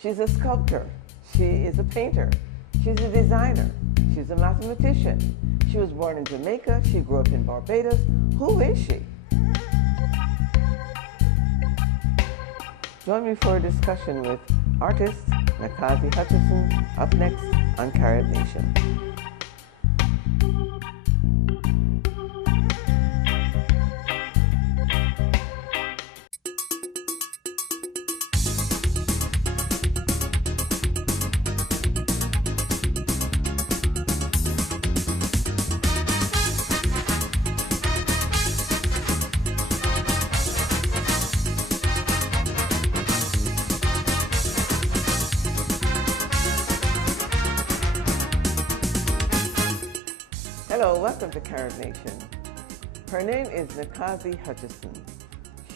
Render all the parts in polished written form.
She's a sculptor. She is a painter. She's a designer. She's a mathematician. She was born in Jamaica. She grew up in Barbados. Who is she? Join me for a discussion with artist Nakazzi Hutchinson up next on Carib Nation. Hello, welcome to Carib Nation. Her name is Nakazzi Hutchinson.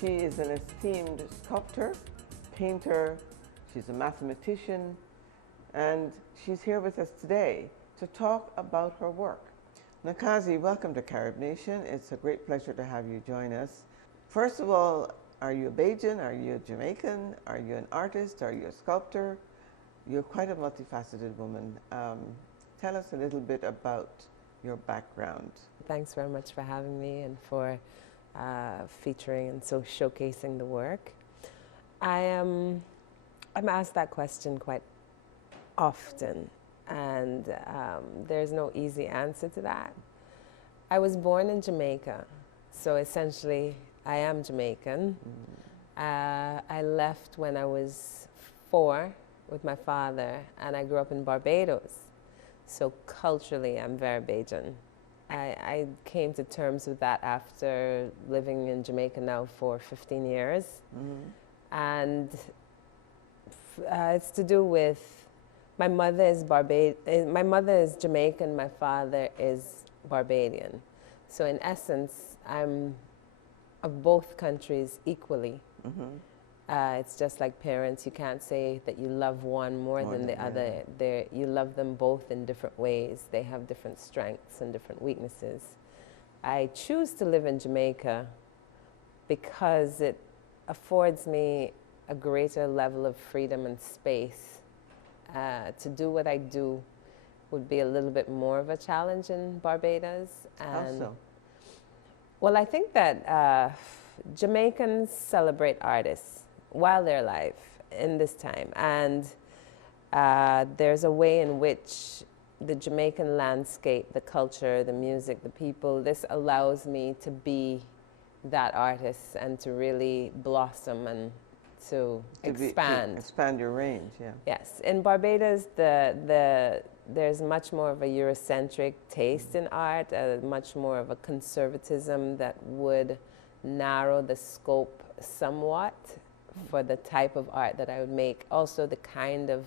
She is an esteemed sculptor, painter, she's a mathematician, and she's here with us today to talk about her work. Nakazzi, welcome to Carib Nation. It's a great pleasure to have you join us. First of all, are you a Bajan? Are you a Jamaican? Are you an artist? Are you a sculptor? You're quite a multifaceted woman. Tell us a little bit about your background. Thanks very much for having me and for featuring and so showcasing the work. I'm asked that question quite often, and there's no easy answer to that. I was born in Jamaica, so essentially I am Jamaican. I left when I was 4 with my father, and I grew up in Barbados. So culturally, I'm very Bajan. I came to terms with that after living in Jamaica now for 15 years. And it's to do with, my mother is Jamaican, my father is Barbadian. So in essence, I'm of both countries equally. It's just like parents, you can't say that you love one more than the other. You love them both in different ways. They have different strengths and different weaknesses. I choose to live in Jamaica because it affords me a greater level of freedom and space. To do what I do would be a little bit more of a challenge in Barbados. How so? Well, I think that Jamaicans celebrate artists while they're alive in this time, and there's a way in which the Jamaican landscape, the culture, the music, the people, this allows me to be that artist and to really blossom and to expand. Expand your range, yeah. Yes, in Barbados, there's much more of a Eurocentric taste in art, much more of a conservatism that would narrow the scope somewhat for the type of art that I would make, also the kind of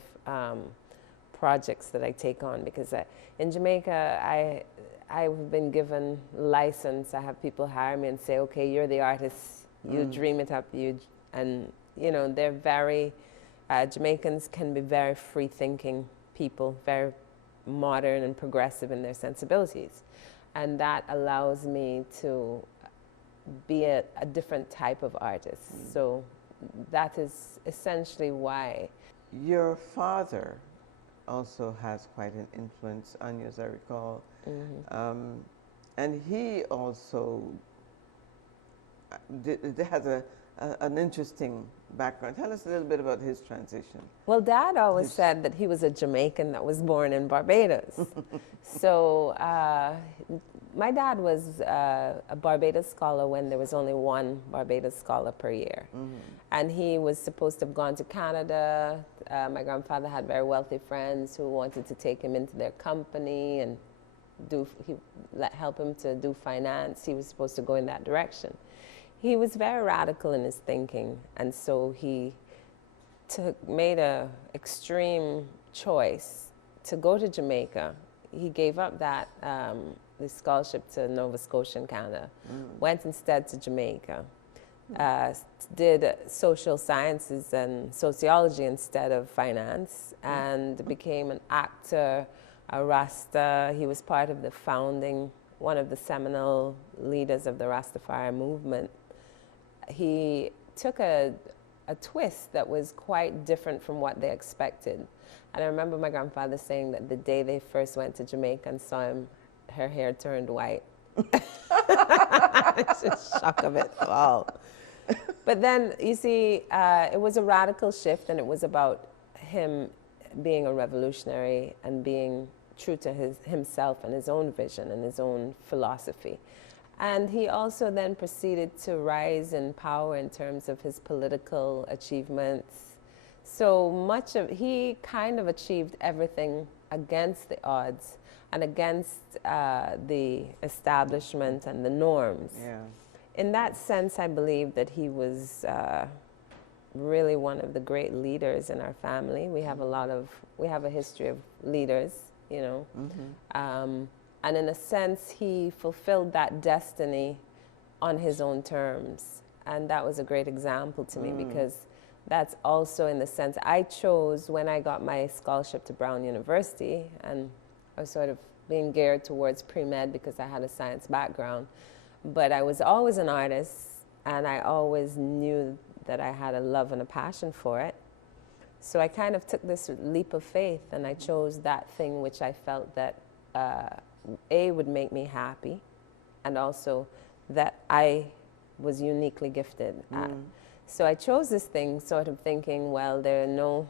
projects that I take on, because in Jamaica, I've been given license. I have people hire me and say, okay, you're the artist, you dream it up, and you know, they're very, Jamaicans can be very free-thinking people, very modern and progressive in their sensibilities. And that allows me to be a different type of artist. So that is essentially why. Your father also has quite an influence on you, as I recall. And he also has an interesting background. Tell us a little bit about his transition. Well, Dad always said that he was a Jamaican that was born in Barbados. So my dad was a Barbados scholar when there was only one Barbados scholar per year. And he was supposed to have gone to Canada. My grandfather had very wealthy friends who wanted to take him into their company and help him to do finance. He was supposed to go in that direction. He was very radical in his thinking, and so he made an extreme choice to go to Jamaica. He gave up that the scholarship to Nova Scotia in Canada, went instead to Jamaica, did social sciences and sociology instead of finance, and became an actor, a Rasta. He was part of the founding, one of the seminal leaders of the Rastafari movement. He took a twist that was quite different from what they expected. And I remember my grandfather saying that the day they first went to Jamaica and saw him, her hair turned white. It's just shock of it all. But then, you see, it was a radical shift, and it was about him being a revolutionary and being true to himself and his own vision and his own philosophy. And he also then proceeded to rise in power in terms of his political achievements. So much of, he kind of achieved everything against the odds and against the establishment and the norms. Yeah. In that sense, I believe that he was really one of the great leaders in our family. We have we have a history of leaders, you know. Mm-hmm. And in a sense, he fulfilled that destiny on his own terms. And that was a great example to me, because that's also in the sense I chose when I got my scholarship to Brown University, and I was sort of being geared towards pre-med because I had a science background. But I was always an artist, and I always knew that I had a love and a passion for it. So I kind of took this leap of faith, and I chose that thing which I felt that A, would make me happy, and also that I was uniquely gifted at. So I chose this thing sort of thinking, well, there are no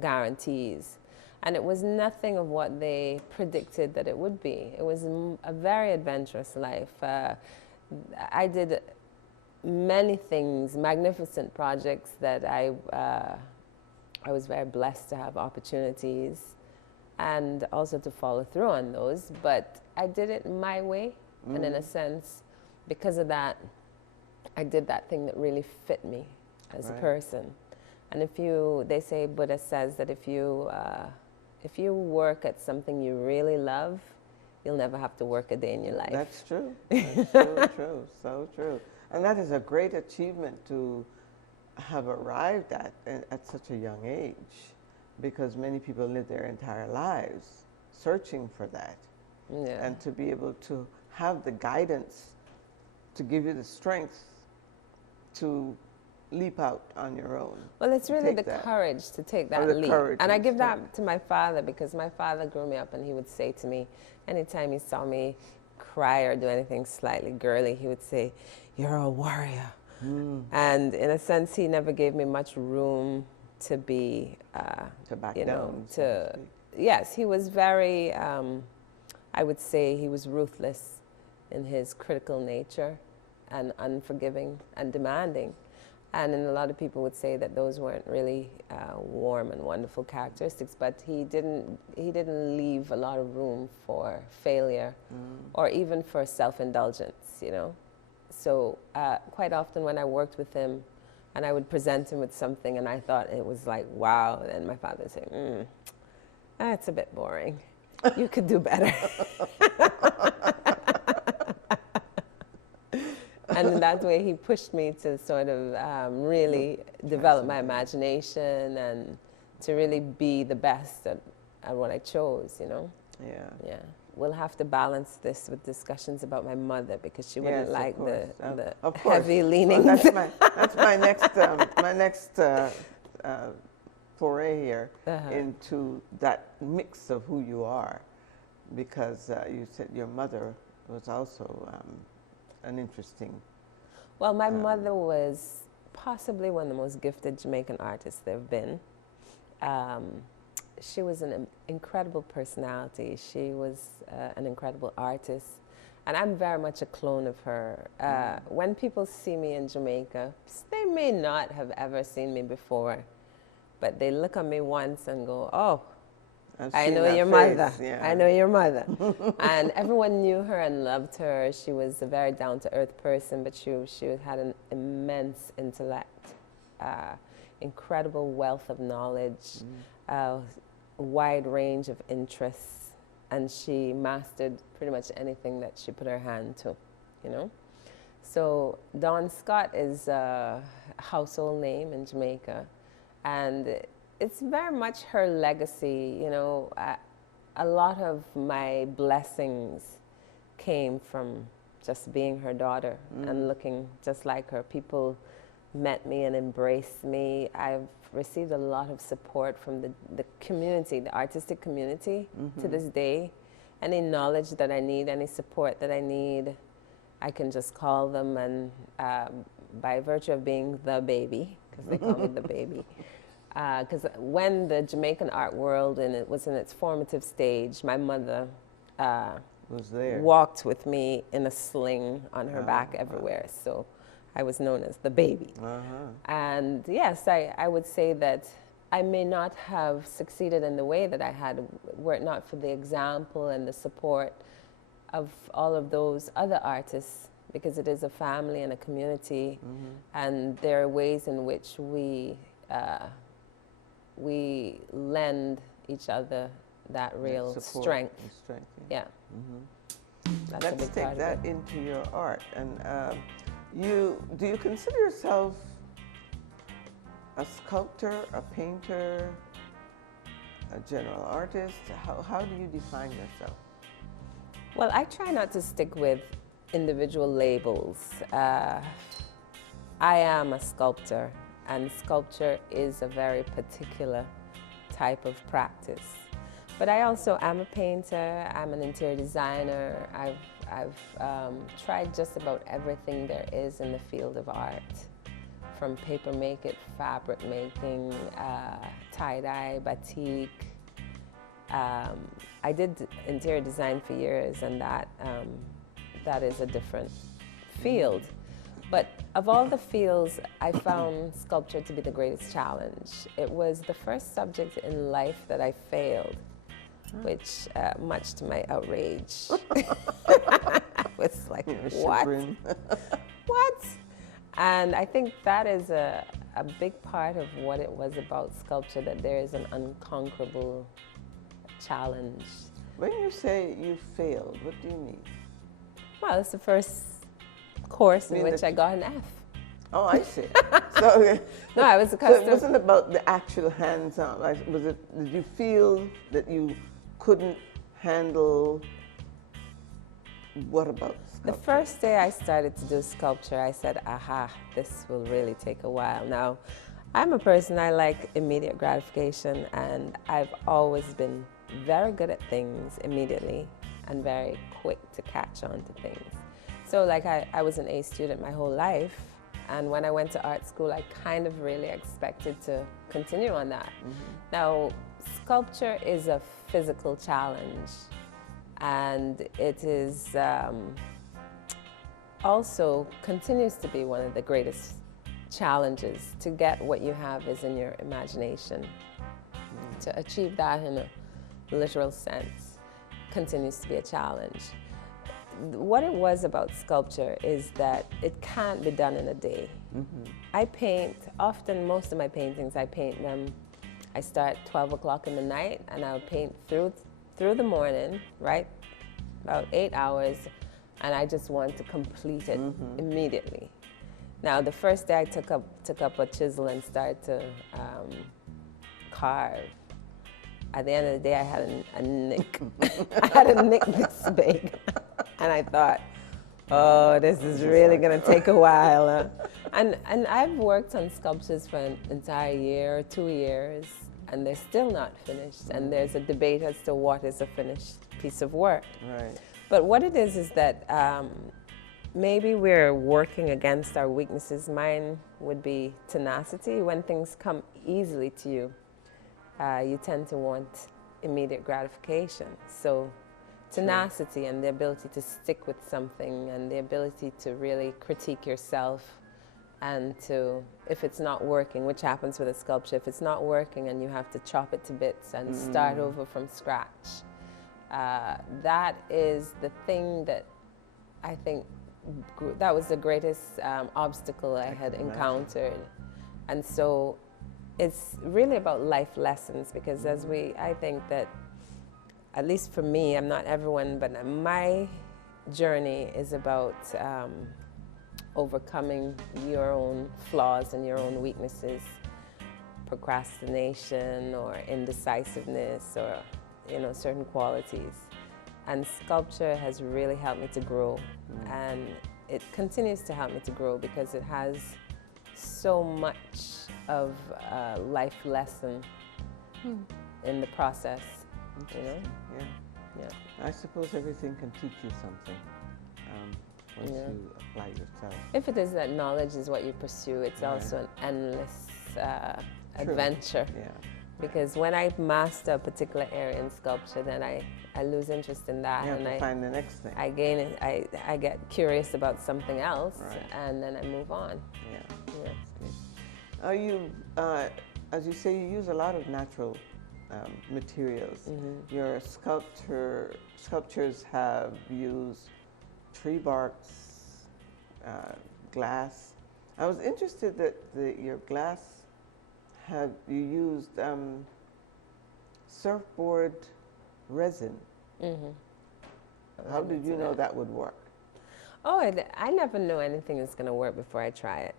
guarantees. And it was nothing of what they predicted that it would be. It was a very adventurous life. I did many things, magnificent projects that I was very blessed to have opportunities and also to follow through on those. But I did it my way. And in a sense, because of that, I did that thing that really fit me as a person. And they say, Buddha says that if you work at something you really love, you'll never have to work a day in your life. That's true. That's so true. So true. And that is a great achievement to have arrived at such a young age, because many people live their entire lives searching for that. Yeah. And to be able to have the guidance to give you the strength to leap out on your own. Well, it's really the courage to take that leap. And I give that to my father, because my father grew me up, and he would say to me, anytime he saw me cry or do anything slightly girly, he would say, "You're a warrior." And in a sense, he never gave me much room to be, to back you know, down. Yes, he was very, I would say he was ruthless in his critical nature and unforgiving and demanding. And a lot of people would say that those weren't really warm and wonderful characteristics, but he didn't leave a lot of room for failure or even for self-indulgence, you know. So quite often when I worked with him and I would present him with something and I thought it was like, wow, and my father would say, that's a bit boring. You could do better. And in that way, he pushed me to sort of really develop my imagination and to really be the best at what I chose, you know? Yeah. Yeah. We'll have to balance this with discussions about my mother, because she wouldn't like the heavy leaning. Well, that's my next foray here into that mix of who you are, because you said your mother was also an interesting. Well, my mother was possibly one of the most gifted Jamaican artists there have been. She was an incredible personality. She was an incredible artist. And I'm very much a clone of her. When people see me in Jamaica, they may not have ever seen me before, but they look at me once and go, oh, I know your mother. Yeah. I know your mother. And everyone knew her and loved her. She was a very down-to-earth person, but she had an immense intellect, incredible wealth of knowledge, wide range of interests, and she mastered pretty much anything that she put her hand to, you know. So Dawn Scott is a household name in Jamaica, and it's very much her legacy, you know. A lot of my blessings came from just being her daughter and looking just like her. People met me and embraced me. I've received a lot of support from the community, the artistic community, to this day. Any knowledge that I need, any support that I need, I can just call them, and by virtue of being the baby, because they call me the baby, because when the Jamaican art world and it was in its formative stage, my mother was there, walked with me in a sling on her back everywhere. So I was known as the baby. And yes, I would say that I may not have succeeded in the way that I had were it not for the example and the support of all of those other artists, because it is a family and a community, and there are ways in which we lend each other that real strength. Yeah. That's Let's take that into your art. And do you consider yourself a sculptor, a painter, a general artist? How do you define yourself? Well, I try not to stick with individual labels. I am a sculptor, and sculpture is a very particular type of practice. But I also am a painter, I'm an interior designer. I've tried just about everything there is in the field of art, from paper making, fabric making, tie-dye, batik. I did interior design for years, and that is a different field. But of all the fields, I found sculpture to be the greatest challenge. It was the first subject in life that I failed, which, much to my outrage, was like, what? What? And I think that is a big part of what it was about sculpture, that there is an unconquerable challenge. When you say you failed, what do you mean? Well, it's the first course in which I got an F. Oh, I see. So, no, I was accustomed. So it wasn't about the actual hands-on. Did you feel that you couldn't handle? What about sculpture? The first day I started to do sculpture, I said, aha, this will really take a while. Now, I'm a person, I like immediate gratification, and I've always been very good at things immediately and very quick to catch on to things. So like I was an A student my whole life, and when I went to art school, I kind of really expected to continue on that. Now, sculpture is a physical challenge, and it is also continues to be one of the greatest challenges. To get what you have is in your imagination. To achieve that in a literal sense continues to be a challenge. What it was about sculpture is that it can't be done in a day. I paint, often most of my paintings, I paint them, I start 12 o'clock in the night, and I'll paint through the morning, right? About 8 hours, and I just want to complete it immediately. Now, the first day I took up a chisel and started to carve. At the end of the day, I had a nick. I had a nick this big. And I thought, oh, this is really going to take a while. And I've worked on sculptures for an entire year or 2 years, and they're still not finished. And there's a debate as to what is a finished piece of work. Right. But what it is that maybe we're working against our weaknesses. Mine would be tenacity. When things come easily to you, you tend to want immediate gratification. So tenacity and the ability to stick with something, and the ability to really critique yourself, and to, if it's not working, which happens with a sculpture, if it's not working and you have to chop it to bits and start over from scratch, that is the thing that I think that was the greatest obstacle I had encountered. And so it's really about life lessons, because I think that, at least for me, I'm not everyone, but my journey is about overcoming your own flaws and your own weaknesses, procrastination or indecisiveness, or certain qualities. And sculpture has really helped me to grow, and it continues to help me to grow, because it has so much of a life lesson in the process, you know? Yeah. Yeah. I suppose everything can teach you something once you apply yourself. If it is that knowledge is what you pursue, it's also an endless adventure. Yeah. Because when I master a particular area in sculpture, then I lose interest in that, and I find the next thing. I gain it. I get curious about something else, and then I move on. Yeah. Yeah. Are you, as you say, you use a lot of natural materials. Your sculptures have used tree barks, glass. I was interested that your glass you used surfboard resin. How did you know that would work? Oh, I never know anything is going to work before I try it.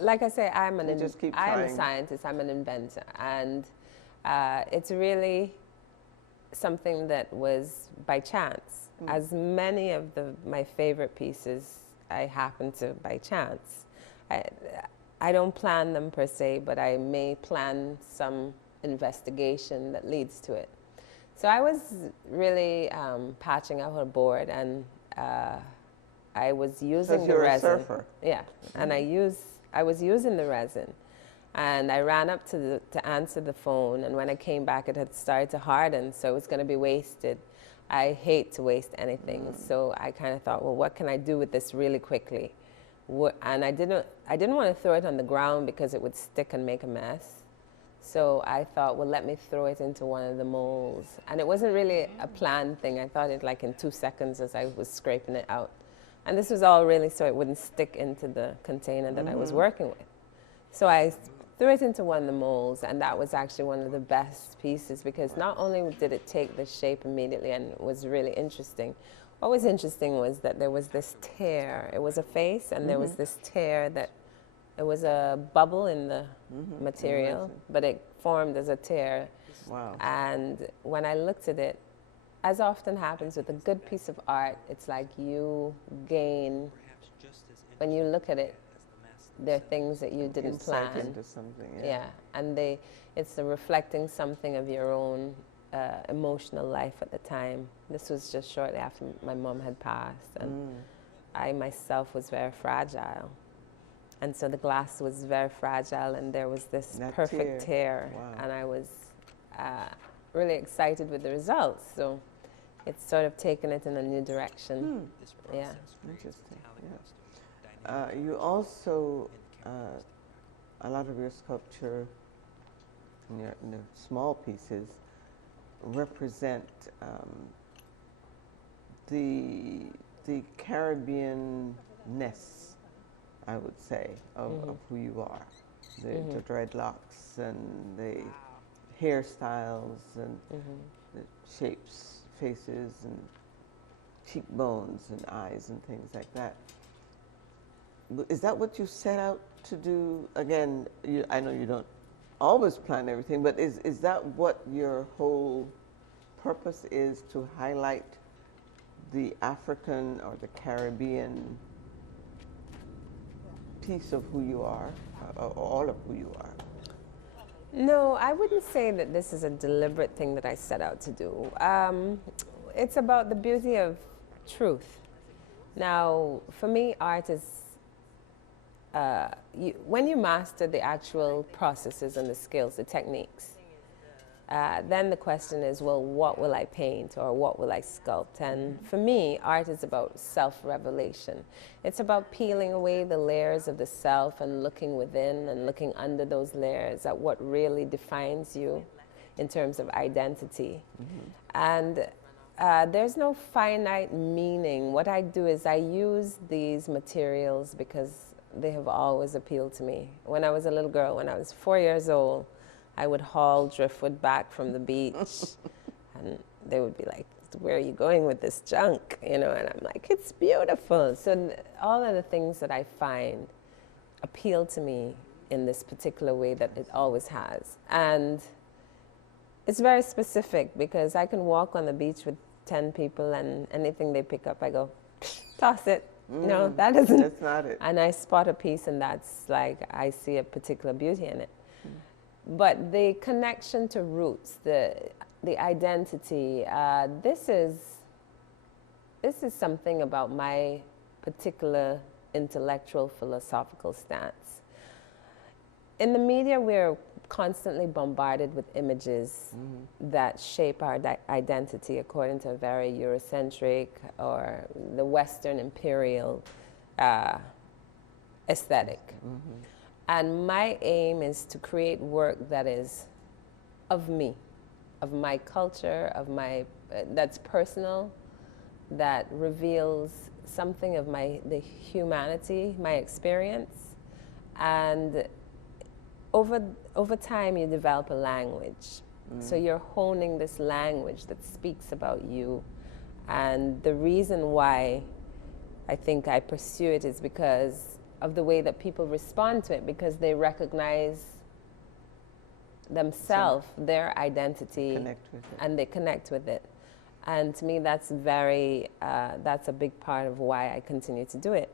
Like I say, I'm a scientist, I'm an inventor, and it's really something that was by chance. As many of my favorite pieces, I happen to by chance. I don't plan them per se, but I may plan some investigation that leads to it. So I was really patching out a board, and I was using the resin. You're a surfer. Yeah, and I was using the resin, and I ran up to answer the phone, and when I came back, it had started to harden, so it was going to be wasted. I hate to waste anything, so I kind of thought, well, what can I do with this really quickly? And I didn't want to throw it on the ground because it would stick and make a mess. So I thought, well, let me throw it into one of the molds. And it wasn't really a planned thing. I thought it like in 2 seconds as I was scraping it out. And this was all really so it wouldn't stick into the container that I was working with. So I threw it into one of the molds, and that was actually one of the best pieces because not only did it take the shape immediately and it was really interesting, what was interesting was that there was this tear. It was a face, and there was this tear that it was a bubble in the material, but it formed as a tear. Wow. And when I looked at it, as often happens with a good piece of art, it's like you gain, when you look at it, there are things that you didn't plan. Into something, yeah, and it's reflecting something of your own emotional life at the time. This was just shortly after my mom had passed, and I myself was very fragile. And so the glass was very fragile, and there was this perfect tear. Wow. And I was really excited with the results. So it's sort of taken it in a new direction. Yeah. Interesting. Yeah. You also, a lot of your sculpture, in your small pieces, represent the Caribbean-ness, I would say, of who you are. The dreadlocks and the hairstyles and the shapes, faces and cheekbones and eyes and things like that. Is that what you set out to do? Again, I know you don't always plan everything, but is that what your whole purpose is, to highlight the African or the Caribbean piece of who you are, or all of who you are? No, I wouldn't say that this is a deliberate thing that I set out to do. It's about the beauty of truth. Now, for me, art is, when you master the actual processes and the skills, the techniques, then the question is, well, what will I paint or what will I sculpt? And for me, art is about self-revelation. It's about peeling away the layers of the self and looking within and looking under those layers at what really defines you in terms of identity. And there's no finite meaning. What I do is I use these materials because they have always appealed to me. When I was a little girl, when I was 4 years old, I would haul driftwood back from the beach, and they would be like, where are you going with this junk? You know, and I'm like, it's beautiful. So all of the things that I find appeal to me in this particular way that it always has. And it's very specific because I can walk on the beach with 10 people and anything they pick up, I go, toss it. No, that isn't. That's not it. And I spot a piece, and that's like I see a particular beauty in it. But the connection to roots, the identity, this is something about my particular intellectual philosophical stance. In the media, we're constantly bombarded with images that shape our identity according to a very Eurocentric or the Western imperial aesthetic. And my aim is to create work that is of me, of my culture, of my that's personal, that reveals something of the humanity, my experience. And over time, you develop a language. So you're honing this language that speaks about you. And the reason why I think I pursue it is because of the way that people respond to it, because they recognize themselves, their identity, and they connect with it. And to me, that's that's a big part of why I continue to do it.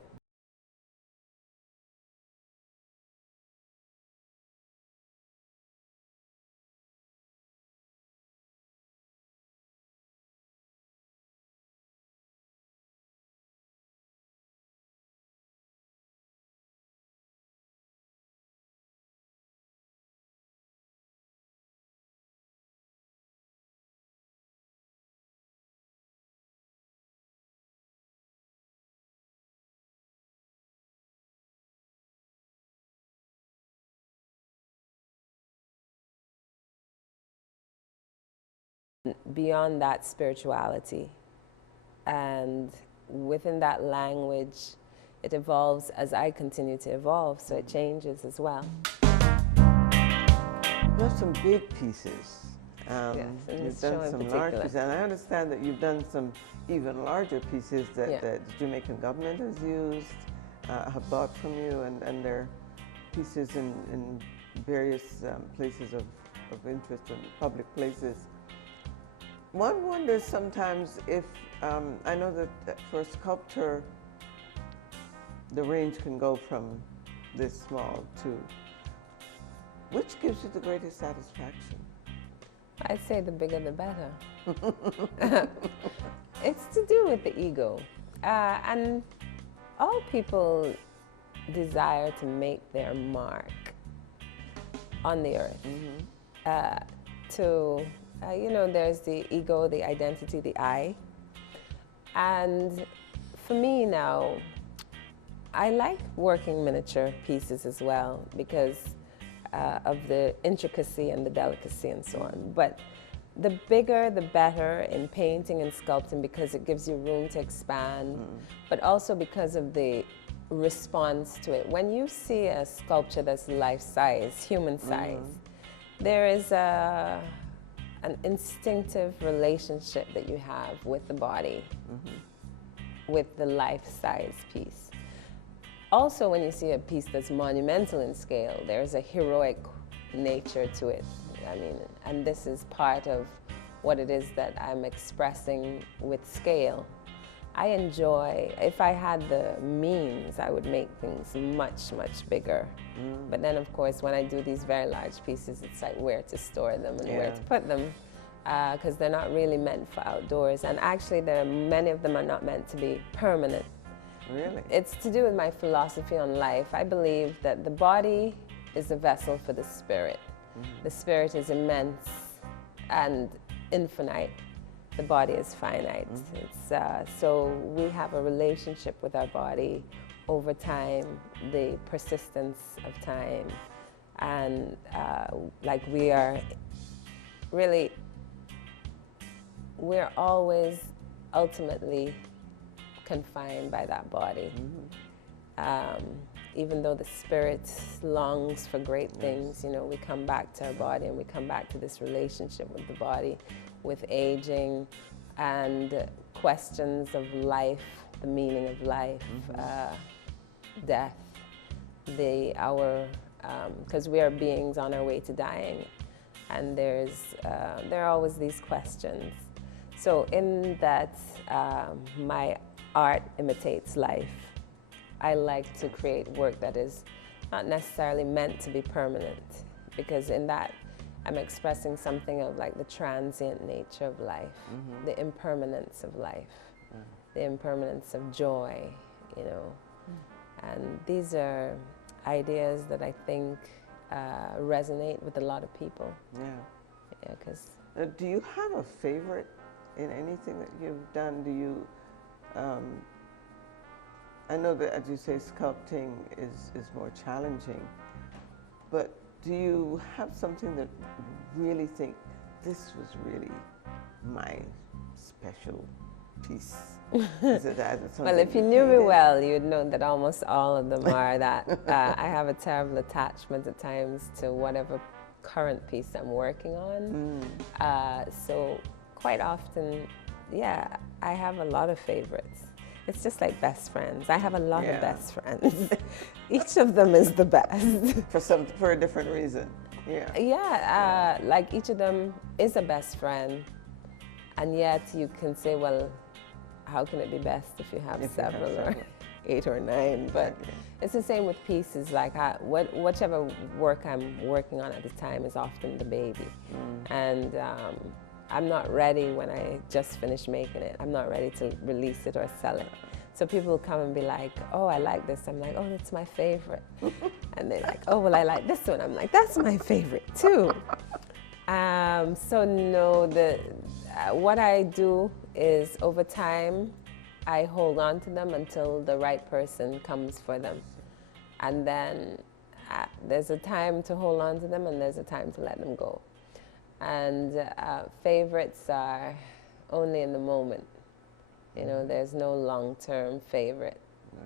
Beyond that spirituality, and within that language, it evolves as I continue to evolve, so it changes as well. There's some big pieces. Yes, and you've done some large pieces, and I understand that you've done some even larger pieces that the Jamaican government has used, have bought from you, and they're pieces in various places of interest and public places. One wonders sometimes if, I know that for a sculptor, the range can go from this small to, which gives you the greatest satisfaction? I'd say the bigger the better. It's to do with the ego. And all people desire to make their mark on the earth. You know, there's the ego, the identity, the I. And for me now, I like working miniature pieces as well because of the intricacy and the delicacy and so on. But the bigger, the better in painting and sculpting because it gives you room to expand, but also because of the response to it. When you see a sculpture that's life-size, human-size, there is an instinctive relationship that you have with the body, with the life-size piece. Also, when you see a piece that's monumental in scale, there's a heroic nature to it. I mean, and this is part of what it is that I'm expressing with scale. I enjoy, if I had the means, I would make things much, much bigger. But then, of course, when I do these very large pieces, it's like where to store them and where to put them, because they're not really meant for outdoors. And actually, many of them are not meant to be permanent. Really? It's to do with my philosophy on life. I believe that the body is a vessel for the spirit. The spirit is immense and infinite. The body is finite. So we have a relationship with our body over time, the persistence of time, and like we're always ultimately confined by that body. Even though the spirit longs for great things, you know, we come back to our body and we come back to this relationship with the body, with aging and questions of life, the meaning of life, death, because we are beings on our way to dying, and there are always these questions. So in that, my art imitates life. I like to create work that is not necessarily meant to be permanent, because in that I'm expressing something of like the transient nature of life, the impermanence of life, the impermanence of joy, you know. And these are ideas that I think resonate with a lot of people. Yeah. Yeah, because. Do you have a favorite in anything that you've done? Do you? I know that, as you say, sculpting is more challenging, but do you have something that you really think this was really my special piece? Is it Well, if you knew me well, you'd know that almost all of them are that. I have a terrible attachment at times to whatever current piece I'm working on. So quite often, yeah, I have a lot of favorites. It's just like best friends. I have a lot of best friends. Each of them is the best. For a different reason. Yeah. Yeah, like each of them is a best friend, and yet you can say, well, how can it be best if you have several or 8 or 9? But it's the same with pieces. Like whichever work I'm working on at the time is often the baby, and I'm not ready when I just finish making it. I'm not ready to release it or sell it. So people will come and be like, oh, I like this. I'm like, oh, that's my favorite. And they're like, oh, well, I like this one. I'm like, that's my favorite too. So no, what I do is over time, I hold on to them until the right person comes for them. And then there's a time to hold on to them and there's a time to let them go. And favorites are only in the moment. You know, there's no long-term favorite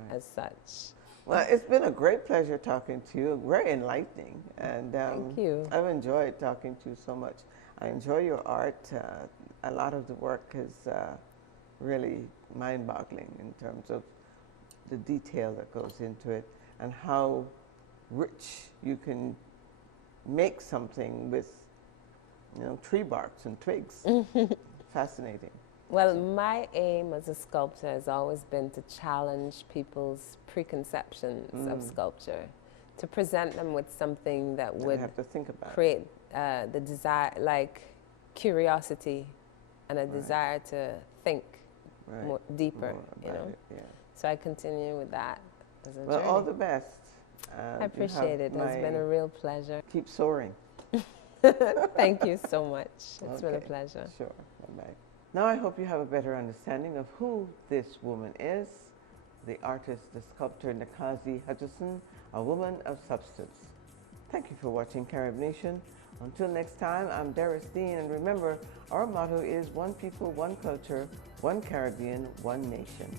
as such. Well, it's been a great pleasure talking to you. Very enlightening. And thank you. I've enjoyed talking to you so much. I enjoy your art. A lot of the work is really mind-boggling in terms of the detail that goes into it and how rich you can make something with, you know, tree barks and twigs. Fascinating. Well, my aim as a sculptor has always been to challenge people's preconceptions of sculpture, to present them with something that would have to think about create the desire, like curiosity and a desire to think more deeper, you know. So I continue with that as a journey. All the best. I appreciate it. It's been a real pleasure. Keep soaring. Thank you so much. It's been a pleasure. Sure. Bye-bye. Now I hope you have a better understanding of who this woman is, the artist, the sculptor Nakazzi Hutchinson, a woman of substance. Thank you for watching Carib Nation. Until next time, I'm Doris Dean, and remember, our motto is one people, one culture, one Caribbean, one nation.